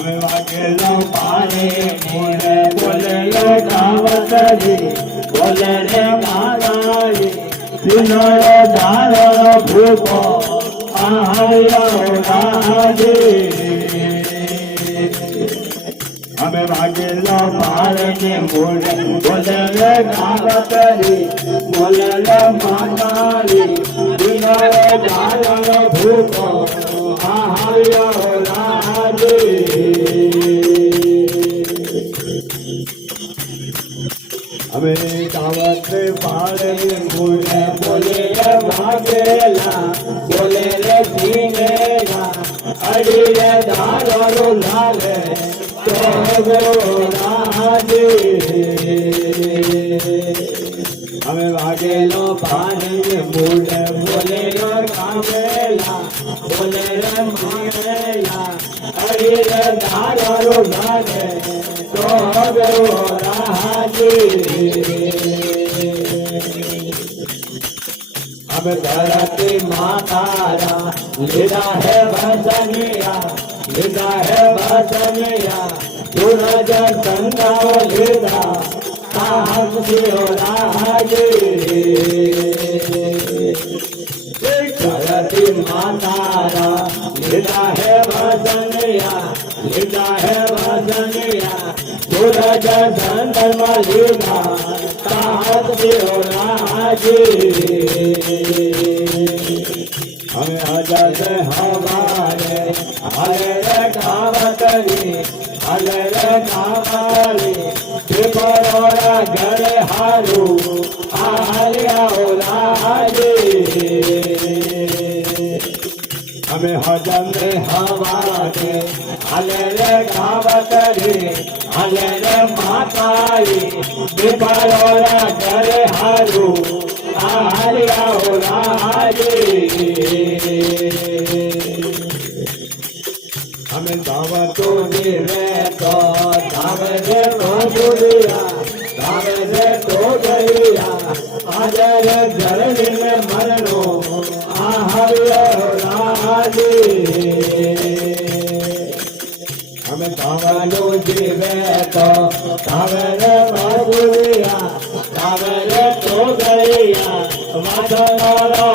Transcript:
અમે વાગેલો પારે મોરે બોલે લો કાવતરી બોલે રે મારારી દિનો ધારો ભૂકો આહ્યો રાજી અમે વાગેલો પારે ને મોરે બોલે રે કાવતરી બોલે રે મારારી દિનો ધારો ભૂકો આહ્યો અમે કાવત પાડે બોલે બોલે ભાગેલા બોલે રે ધીમેલા અડી રે દારો લાલે તો રાજે અમે વાગેલો પાડે બોલે બોલે કાવેલા બોલે રે મારેલા અડી રે દારો લાલે તો રાજે अब धरती मातारा लीला है भजनिया लीला है भजनिया सूरज संगा लीला साहस राजे धरती मातारा लीला है भजनिया लीला है भजनिया सूरज संगा लीला साहस राजे हमें अजत हमारे हले रे कावतरी हले रे कावाली त्रिपुरा गरे हारू आलिया ओलाजे हमें हजम रे हमारे हले रे कावतरी हले रे माताली त्रिपुरा गरे हारू आलिया ओलाजे हमें दावतो दिवे तो दावे दे तो दुनिया दावे दे तो गैया आजर जरनी में मरनो आहारिया राजे हमें दावतो दिवे तो दावे दे तो दुनिया दावे दे तो गैया माधव